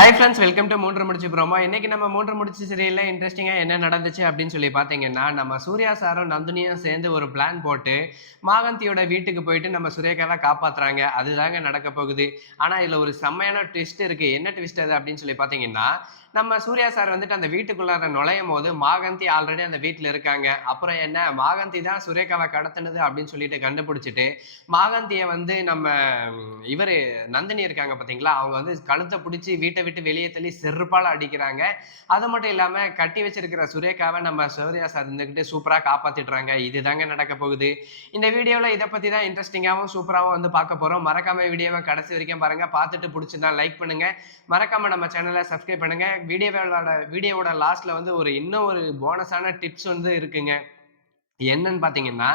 Hi friends, welcome to மூன்று முடிச்சு promo. இன்னைக்கு நம்ம மூன்று முடிச்சு சீரியல்ல இன்ட்ரெஸ்டிங்கா என்ன நடந்துச்சு அப்படின்னு சொல்லி பார்த்தீங்கன்னா, நம்ம சூர்யா சாரும் நந்தினியும் சேர்ந்து ஒரு பிளான் போட்டு மாகந்தியோட வீட்டுக்கு போயிட்டு நம்ம சுரேகாவை காப்பாத்துறாங்க. அதுதாங்க நடக்க போகுது. ஆனா இதுல ஒரு செம்மையான ட்விஸ்ட் இருக்கு. என்ன ட்விஸ்ட் அது அப்படின்னு சொல்லி பார்த்தீங்கன்னா, நம்ம சூர்யா சார் வந்துட்டு அந்த வீட்டுக்குள்ளார நுழையும் போது மாகந்தி ஆல்ரெடி அந்த வீட்டுல இருக்காங்க. அப்புறம் என்ன, மாகந்தி தான் சுரேகாவை கடத்தினது அப்படின்னு சொல்லிட்டு கண்டுபிடிச்சிட்டு மாகந்திய வந்து நம்ம இவரு நந்தினி இருக்காங்க பாத்தீங்களா, அவங்க வந்து கழுத்தை பிடிச்சி வீட்டை விட்டு வெளியே தள்ளி செருப்பால அடிக்கிறாங்க. அது மட்டும் இல்லாம கட்டி வச்சிருக்கிற சுரேகாவை நம்ம சூர்யா சார் இருந்துகிட்டு சூப்பரா காப்பாத்திடுறாங்க. இதுதாங்க நடக்க போகுது. இந்த வீடியோல இதை பத்தி தான் இன்ட்ரெஸ்டிங்காவும் சூப்பராவும் வந்து பார்க்க போறோம். மறக்காம வீடியோவை கடைசி வரைக்கும் பாருங்க. பார்த்துட்டு பிடிச்சிருந்தா லைக் பண்ணுங்க. மறக்காம நம்ம சேனலை சப்ஸ்கிரைப் பண்ணுங்க. வீடியோவோட லாஸ்ட்ல வந்து இன்னும் ஒரு போனஸான டிப்ஸ் வந்து இருக்குங்க. என்னன்னு பாத்தீங்கன்னா,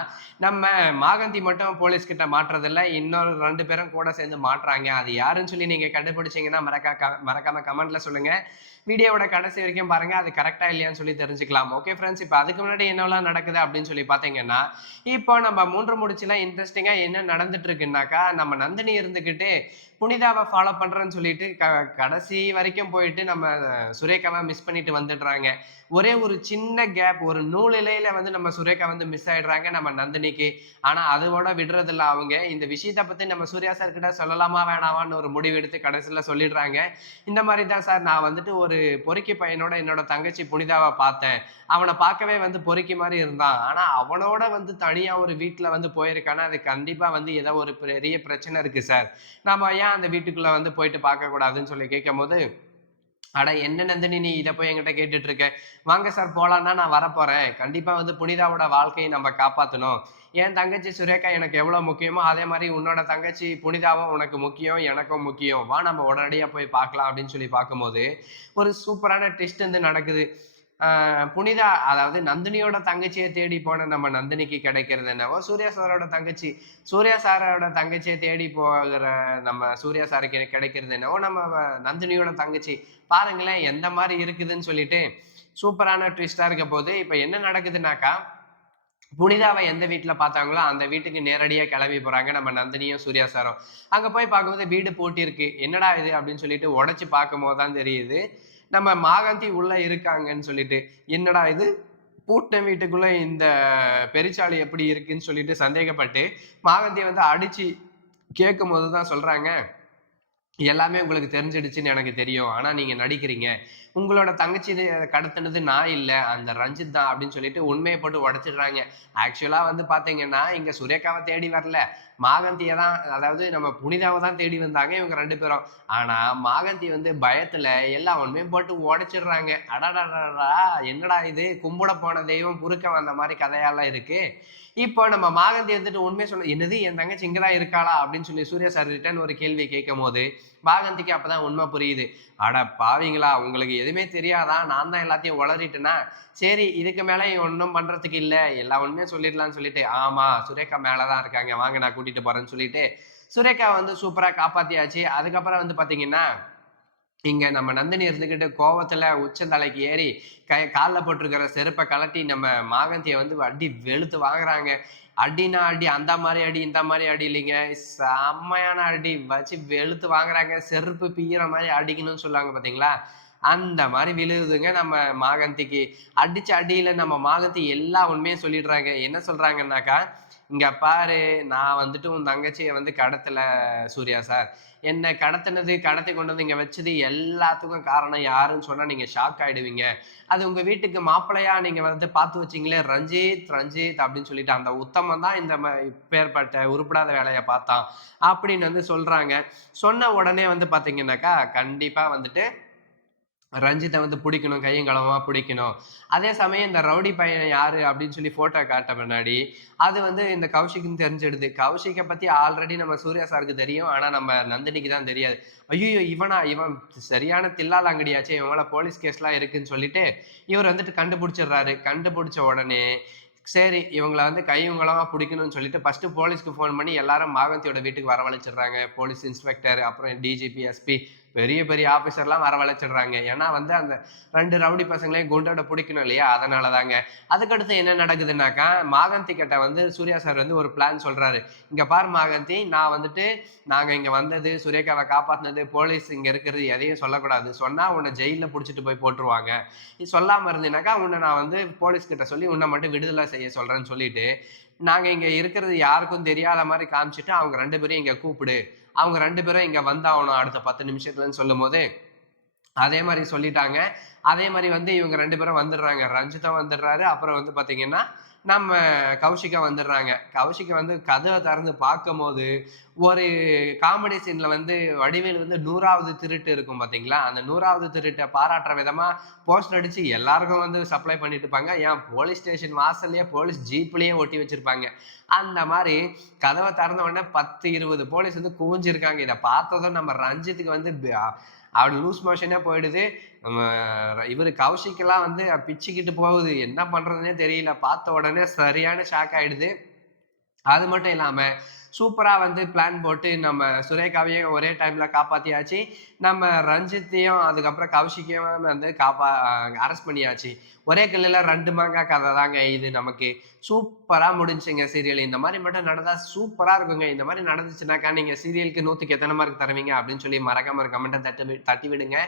நம்ம மாகந்தி மட்டும் போலீஸ் கிட்ட மாட்டுறதில்ல. இன்னொரு 2 பேரும் கூட சேர்ந்து மாட்றாங்க. அது யாருன்னு சொல்லி நீங்க கண்டுபிடிச்சீங்கன்னா மறக்காம கமெண்ட்ல சொல்லுங்க. வீடியோவோட கடைசி வரைக்கும் பாருங்க. அது கரெக்ட்டா இல்லையான்னு சொல்லி தெரிஞ்சுக்கலாம். ஓகே ஃபிரெண்ட்ஸ், இப்ப அதுக்கு முன்னாடி என்னவெல்லாம் நடக்குது அப்படின்னு சொல்லி பார்த்தீங்கன்னா, இப்போ நம்ம 3 முடிச்சுல இன்ட்ரெஸ்டிங்கா என்ன நடந்துட்டு இருக்குன்னாக்கா, நம்ம நந்தினி இருந்துகிட்டு புனிதாவை ஃபாலோ பண்றேன்னு சொல்லிட்டு கடைசி வரைக்கும் போயிட்டு நம்ம சுரேகாவை மிஸ் பண்ணிட்டு வந்துடுறாங்க. ஒரே ஒரு சின்ன கேப், ஒரு நூல் இழையில வந்து நம்ம சுரேகா வந்து மிஸ் ஆயிடுறாங்க நம்ம நந்தினிக்கு. ஆனா அதோட விடுறதில்ல அவங்க. இந்த விஷயத்த பத்தி நம்ம சூர்யா சார் கிட்ட சொல்லலாமா வேணாமான்னு ஒரு முடிவு எடுத்து கடைசியில சொல்லிடுறாங்க. இந்த மாதிரி தான் சார், நான் வந்துட்டு ஒரு பொறுக்கி பையனோட என்னோட தங்கச்சி புனிதாவை பார்த்தேன். அவனை பார்க்கவே வந்து பொறுக்கி மாதிரி இருந்தான். ஆனா அவனோட வந்து தனியா ஒரு வீட்டுல வந்து போயிருக்கானா, அது கண்டிப்பா வந்து ஏதோ ஒரு பெரிய பிரச்சனை இருக்கு சார். நாம ஏன் அந்த வீட்டுக்குள்ள வந்து போயிட்டு பார்க்க கூடாதுன்னு சொல்லி கேட்கும்போது, அட என்ன நந்தினி, நீ இதை போய் என்கிட்ட கேட்டுட்டு இருக்க? வாங்க சார் போலான்னா நான் வரப்போறேன். கண்டிப்பா வந்து புனிதாவோட வாழ்க்கையை நம்ம காப்பாத்தணும். என் தங்கச்சி சுரேகா எனக்கு எவ்வளவு முக்கியமோ அதே மாதிரி உன்னோட தங்கச்சி புனிதாவும் உனக்கு முக்கியம், எனக்கும் முக்கியம். வா நம்ம உடனடியா போய் பார்க்கலாம் அப்படின்னு சொல்லி பார்க்கும்போது ஒரு சூப்பரான ட்விஸ்ட் வந்து நடக்குது. புனிதா, அதாவது நந்தினியோட தங்கச்சியை தேடி போன நம்ம நந்தினிக்கு கிடைக்கிறது என்னவோ, சூர்யா சாரோட தங்கச்சியை தேடி போகிற நம்ம சூர்யா சாருக்கு கிடைக்கிறது என்னவோ நம்ம நந்தினியோட தங்கச்சி. பாருங்களேன் எந்த மாதிரி இருக்குதுன்னு சொல்லிட்டு. சூப்பரான ட்விஸ்டா இருக்க போது இப்ப என்ன நடக்குதுன்னாக்கா, புனிதாவை எந்த வீட்டுல பார்த்தாங்களோ அந்த வீட்டுக்கு நேரடியா கிளம்பி போறாங்க நம்ம நந்தினியும் சூர்யா சாரும். அங்க போய் பார்க்கும்போது வீடு பூட்டி இருக்கு. என்னடா இது அப்படின்னு சொல்லிட்டு உடைச்சு பார்க்கும் போதுதான் தெரியுது நம்ம மாகந்தி உள்ள இருக்காங்கன்னு சொல்லிட்டு. என்னடா இது, பூட்டின வீட்டுக்குள்ள இந்த பெருச்சாளி எப்படி இருக்குன்னு சொல்லிட்டு சந்தேகப்பட்டு மாகந்தியை வந்து அடிச்சு கேட்கும் போதுதான் சொல்றாங்க, எல்லாமே உங்களுக்கு தெரிஞ்சிடுச்சுன்னு எனக்கு தெரியும். ஆனா நீங்க நடிக்கிறீங்க. உங்களோட தங்கச்சி கடத்தினது நான் இல்ல, அந்த ரஞ்சித் தான் அப்படின்னு சொல்லிட்டு உண்மையை போட்டு உடைச்சிடுறாங்க. ஆக்சுவலா வந்து பாத்தீங்கன்னா, இங்க சுரேகாவை தேடி வரல. மாகந்திய தான், அதாவது நம்ம புனிதாவை தான் தேடி வந்தாங்க இவங்க 2 பேரும். ஆனா மாகந்தி வந்து பயத்துல எல்லா உண்மையும் போட்டு உடைச்சிடுறாங்க. அடடடடா! என்னடா இது, கும்பிட போன தெய்வம் குறுக்க வந்த மாதிரி கதையெல்லாம் இருக்கு. இப்போ நம்ம மாகந்தி வந்துட்டு உண்மையை சொன்ன, என்னது என் தங்கச்சி இங்கதான் இருக்காளா அப்படின்னு சொல்லி சூர்யா சார் ரிட்டர்ன் ஒரு கேள்வி கேட்கும் போது மாகந்திக்கு அப்பதான் உண்மை புரியுது. அட பாவிங்களா, உங்களுக்கு எதுவுமே தெரியாதா, நான் தான் எல்லாத்தையும் உளறிட்டேனா? சரி, இதுக்கு மேல ஒன்னும் பண்றதுக்கு இல்ல, எல்லா உண்மையும் சொல்லிடலாம்னு சொல்லிட்டு, ஆமா சுரேகா மேலதான் இருக்காங்க, வாங்க நான் கூட்டிட்டு போறேன்னு சொல்லிட்டு சுரேகா வந்து சூப்பரா காப்பாத்தியாச்சு. அதுக்கப்புறம் வந்து பாத்தீங்கன்னா, இங்க நம்ம நந்தினி இருந்துகிட்டு கோவத்துல உச்சந்தலைக்கு ஏறி கால்ல போட்டிருக்கிற செருப்பை கழட்டி நம்ம மாகந்திய வந்து அடி வெளுத்து வாங்குறாங்க. அடினா அடி, அந்த மாதிரி அடி இந்த மாதிரி அடி இல்லைங்க, செம்மையான அடி வச்சு வெளுத்து வாங்குறாங்க. செருப்பு பிய்யிற மாதிரி அடிக்கணும்னு சொல்லுவாங்க பாத்தீங்களா, அந்த மாதிரி விழுகுதுங்க நம்ம மாகந்திக்கு. அடிச்ச அடியில நம்ம மாகந்தி எல்லா உண்மையும் சொல்லிடுறாங்க. என்ன சொல்றாங்கன்னாக்கா, இங்க பாரு, நான் வந்துட்டு உன் தங்கச்சியை வந்து கடத்தல சூர்யா சார். என்ன கடத்தினது, கடத்தி கொண்டு வந்து இங்க வச்சது எல்லாத்துக்கும் காரணம் யாருன்னு சொன்னா நீங்க ஷாக் ஆயிடுவீங்க. அது உங்க வீட்டுக்கு மாப்பிள்ளையா நீங்க வந்து பார்த்து வச்சீங்களே ரஞ்சித் ரஞ்சித் அப்படின்னு சொல்லிட்டு, அந்த உத்தமன் தான் இந்த இப்பேற்பட்ட உருப்படாத வேலையை பார்த்தான் அப்படின்னு வந்து சொல்றாங்க. சொன்ன உடனே வந்து பாத்தீங்கன்னாக்கா, கண்டிப்பா வந்துட்டு ரஞ்சித்தை வந்து பிடிக்கணும், கையும் களவுமா பிடிக்கணும். அதே சமயம் இந்த ரவுடி பையன் யாரு அப்படின்னு சொல்லி போட்டோ காட்ட முன்னாடி அது வந்து இந்த கௌஷிக்னு தெரிஞ்சிடுது. கௌஷிக்கை பத்தி ஆல்ரெடி நம்ம சூர்யா சாருக்கு தெரியும். ஆனா நம்ம நந்தினிக்கு தான் தெரியாது. ஐயோ, இவன் சரியான தில்லாலங்கடியாச்சே, இவன் மேல போலீஸ் கேஸ்லாம் இருக்குன்னு சொல்லிட்டு இவர் வந்துட்டு கண்டுபிடிச்சிடுறாரு. கண்டுபிடிச்ச உடனே சரி, இவங்கள வந்து கையும் களவுமா பிடிக்கணும்னு சொல்லிட்டு ஃபர்ஸ்ட் போலீஸ்க்கு ஃபோன் பண்ணி எல்லாரும் மாகந்தியோட வீட்டுக்கு வரவழைச்சிடுறாங்க. போலீஸ் இன்ஸ்பெக்டர், அப்புறம் டிஜிபி, எஸ்பி பெரிய பெரிய ஆபீசர்லாம் வரவழைச்சிடுறாங்க. ஏன்னா வந்து அந்த 2 ரவுடி பசங்களையும் குண்டோட புடிக்கணும் இல்லையா? அதனால தாங்க. அதுக்கடுத்து என்ன நடக்குதுன்னாக்கா, மாகந்தி கிட்ட வந்து சூர்யா சார் வந்து ஒரு பிளான் சொல்றாரு. "இங்க பாரு மாகந்தி, நான் வந்துட்டு நாங்க இங்க வந்தது, சுரேகாவ காப்பாத்துனது, போலீஸ் இங்க இருக்கிறது எதையும் சொல்லக்கூடாது. சொன்னா உன்ன ஜெயில்ல புடிச்சிட்டு போய் போட்டுருவாங்க. நீ சொல்லாம இருந்தீனாக்கா, உன்ன நான் வந்து போலீஸ் கிட்ட சொல்லி உன்ன மட்டும் விடுதலை செய்ய சொல்றேன்னு" சொல்லிட்டு, நாங்க இங்க இருக்கிறது யாருக்கும் தெரியாத மாரி காமிச்சுட்டு, அவங்க 2 பேரையும் இங்க கூப்பிடு. அவங்க 2 பேரும் இங்க வந்தாகணும் அடுத்த 10 நிமிஷத்துலன்னு சொல்லும்போது, அதே மாரி சொல்லிட்டாங்க. அதே மாரி வந்து இவங்க 2 பேரும் வந்துடுறாங்க. ரஞ்சித்தும் வந்துடுறாரு. அப்புறம் வந்து பார்த்தீங்கன்னா, நம்ம கௌஷிக்கும் வந்துடுறாங்க. கௌஷிக் வந்து கதவ திறந்து பார்க்கும்போது, ஒரு காமெடி சீன்ல வந்து வடிவேலு வந்து 100வது திருட்டு இருக்கும் பார்த்தீங்களா? அந்த 100வது திருட்ட பாராட்டுற விதமா போஸ்டர் அடிச்சு எல்லாருக்கும் வந்து சப்ளை பண்ணிட்டு இருப்பாங்க. ஏன் போலீஸ் ஸ்டேஷன் வாசல்லயே போலீஸ் ஜீப்லயே ஒட்டி வச்சிருப்பாங்க. அந்த மாரி கதவ திறந்த உடனே 10, 20 போலீஸ் வந்து குவிஞ்சிருக்காங்க. இத பார்த்ததும் நம்ம ரஞ்சித்துக்கு வந்து அவரு லூஸ் மோஷனே போயிடுது. இவரு கௌஷிக்லாம் வந்து பிச்சுக்கிட்டு போகுது. என்ன பண்றதுன்னே தெரியல. பார்த்த உடனே சரியான ஷாக் ஆயிடுது. அது மட்டும் இல்லாம, சூப்பரா வந்து பிளான் போட்டு நம்ம சுரேகாவையும் ஒரே டைம்ல காப்பாத்தியாச்சு. நம்ம ரஞ்சித்தையும், அதுக்கப்புறம் கௌஷிக்கையும் வந்து அரெஸ்ட் பண்ணியாச்சு. ஒரே கல்லுல 2 மாங்கா கதை தாங்க இது நமக்கு. சூப்பரா முடிஞ்சுங்க சீரியல். இந்த மாரி மட்டும் நடந்தா சூப்பரா இருக்குங்க. இந்த மாரி நடந்துச்சுனாக்கா, நீங்க சீரியலுக்கு 100க்கு எத்தன மார்க் தருவீங்க? அப்படின்னு சொல்லி மறக்காம ஒரு கமெண்ட்ட தட்டி விடுங்க.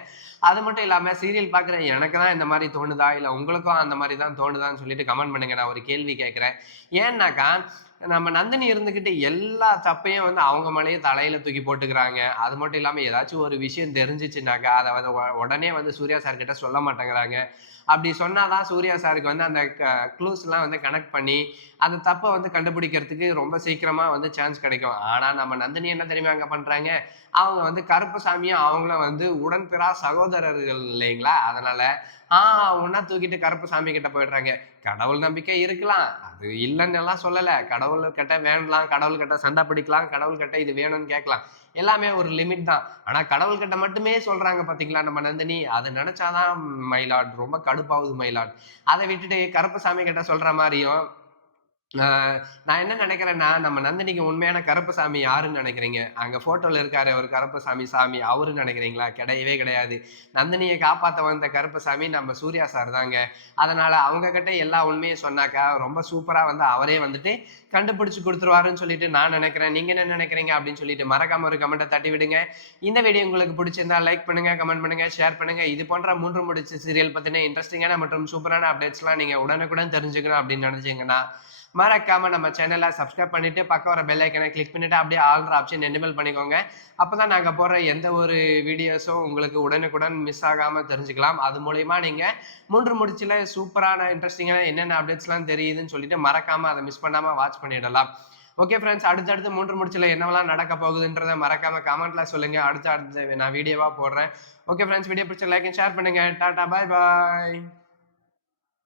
அது மட்டும் இல்லாம சீரியல் பார்க்குற எனக்கு தான் இந்த மாரி தோணுதா? இல்ல உங்களுக்கும் அந்த மாரி தான் தோணுதான்னு சொல்லிட்டு கமெண்ட் பண்ணுங்க. நான் ஒரு கேள்வி கேட்கிறேன். ஏன்னாக்கா, நம்ம நந்தினி இருந்துகிட்டு எல்லா தப்பையும் வந்து அவங்க மேலேயே தலையில தூக்கி போட்டுக்கிறாங்க. அது மட்டும் இல்லாம ஏதாச்சும் ஒரு விஷயம் தெரிஞ்சுச்சுனாக்கா, அத வந்து உடனே வந்து சூர்யா சார் கிட்ட சொல்ல மாட்டேங்கிறாங்க. அப்படி சொன்னா தான் சூர்யா சாருக்கு வந்து அந்த க்ளூஸ்லாம் வந்து கனெக்ட் பண்ணி, அந்த தப்ப வந்து கண்டுபிடிக்கிறதுக்கு ரொம்ப சீக்கிரமா வந்து சான்ஸ் கிடைக்கும். ஆனா நம்ம நந்தினி என்ன தெரியுமா அங்க பண்றாங்க? அவங்க வந்து கருப்பசாமியும் அவங்களும் வந்து உடன்பிறா சகோதரர்கள் இல்லைங்களா? அதனால ஒண்ணா தூக்கிட்டு கருப்பசாமி கிட்ட போயிடுறாங்க. கடவுள் நம்பிக்கை இருக்கலாம். அது இல்லன்னு எல்லாம் சொல்லல. கடவுள்கிட்ட வேண்டலாம், கடவுள்கிட்ட சண்டை பிடிக்கலாம், கடவுள்கிட்ட இது வேணும்னு கேட்கலாம். எல்லாமே ஒரு லிமிட் தான். ஆனா கடவுள்கிட்ட மட்டுமே சொல்றாங்க பார்த்தீங்களா நம்ம நந்தினி, அத நெனச்சா தான் மை லார்ட் ரொம்ப கடுப்பாவுது மை லார்ட். அத விட்டுட்டு கருப்பசாமி கிட்ட சொல்ற மாரியும் ஆ நான் என்ன நெனைக்கிறேன்னா, நம்ம நந்தினிக்கு உண்மையான கருப்பசாமி யாருன்னு நெனைக்கிறீங்க? அங்க ஃபோட்டோல இருக்காரே ஒரு கருப்பசாமி சாமி அவருன்னு நெனைக்கிறீங்களா? கிடையவே கிடையாது. நந்தினிய காப்பாத்த வந்த கருப்பசாமி நம்ம சூர்யா சார் தாங்க. அதனால அவங்க கிட்ட எல்லா உண்மையும் சொன்னாக்கா, ரொம்ப சூப்பரா வந்து அவரே வந்துட்டு கண்டுபிடிச்சு குடுத்துருவாருன்னு சொல்லிட்டு நான் நெனைக்கிறேன். நீங்க என்ன நெனைக்கிறீங்க? அப்படின்னு சொல்லிட்டு மறக்காம ஒரு கமெண்ட்ட தட்டி விடுங்க. இந்த வீடியோ உங்களுக்கு பிடிச்சிருந்தா லைக் பண்ணுங்க, கமெண்ட் பண்ணுங்க, ஷேர் பண்ணுங்க. இது போன்ற 3 முடிச்சு சீரியல் பத்தின இன்ட்ரஸ்டிங்கான மற்றும் சூப்பரான அப்டேட்ஸ்லாம் நீங்க உடனுக்குடன் தெரிஞ்சுக்கணும் அப்படின்னு நெனைச்சீங்கன்னா, மறக்காம நம்ம சேனலை சப்ஸ்கிரைப் பண்ணிட்டு பக்கம் வர பெல் ஐக்கனை கிளிக் பண்ணிட்டு அப்படியே ஆல்ற ஆப்ஷன் எனேபிள் பண்ணிக்கோங்க. அப்பதான் நாங்க போடுற எந்த ஒரு வீடியோஸும் உங்களுக்கு உடனுக்குடன் மிஸ் ஆகாம தெரிஞ்சுக்கலாம். அது மூலியமா நீங்க 3 முடிச்சுல சூப்பரான இன்ட்ரெஸ்டிங்கான என்னென்ன அப்டேட்ஸ்லாம் தெரியுதுன்னு சொல்லிட்டு மறக்காம அதை மிஸ் பண்ணாம வாட்ச் பண்ணிடலாம். ஓகே ஃப்ரெண்ட்ஸ், அடுத்தடுத்து 3 முடிச்சுல என்னவெல்லாம் நடக்க போகுதுன்றத மறக்காம கமெண்ட்ல சொல்லுங்க. அடுத்து நான் வீடியோவா போடுறேன். ஓகே ஃப்ரெண்ட்ஸ், வீடியோ பிடிச்ச லைக் அண்ட் ஷேர் பண்ணுங்க. டாடா, பாய் பாய்.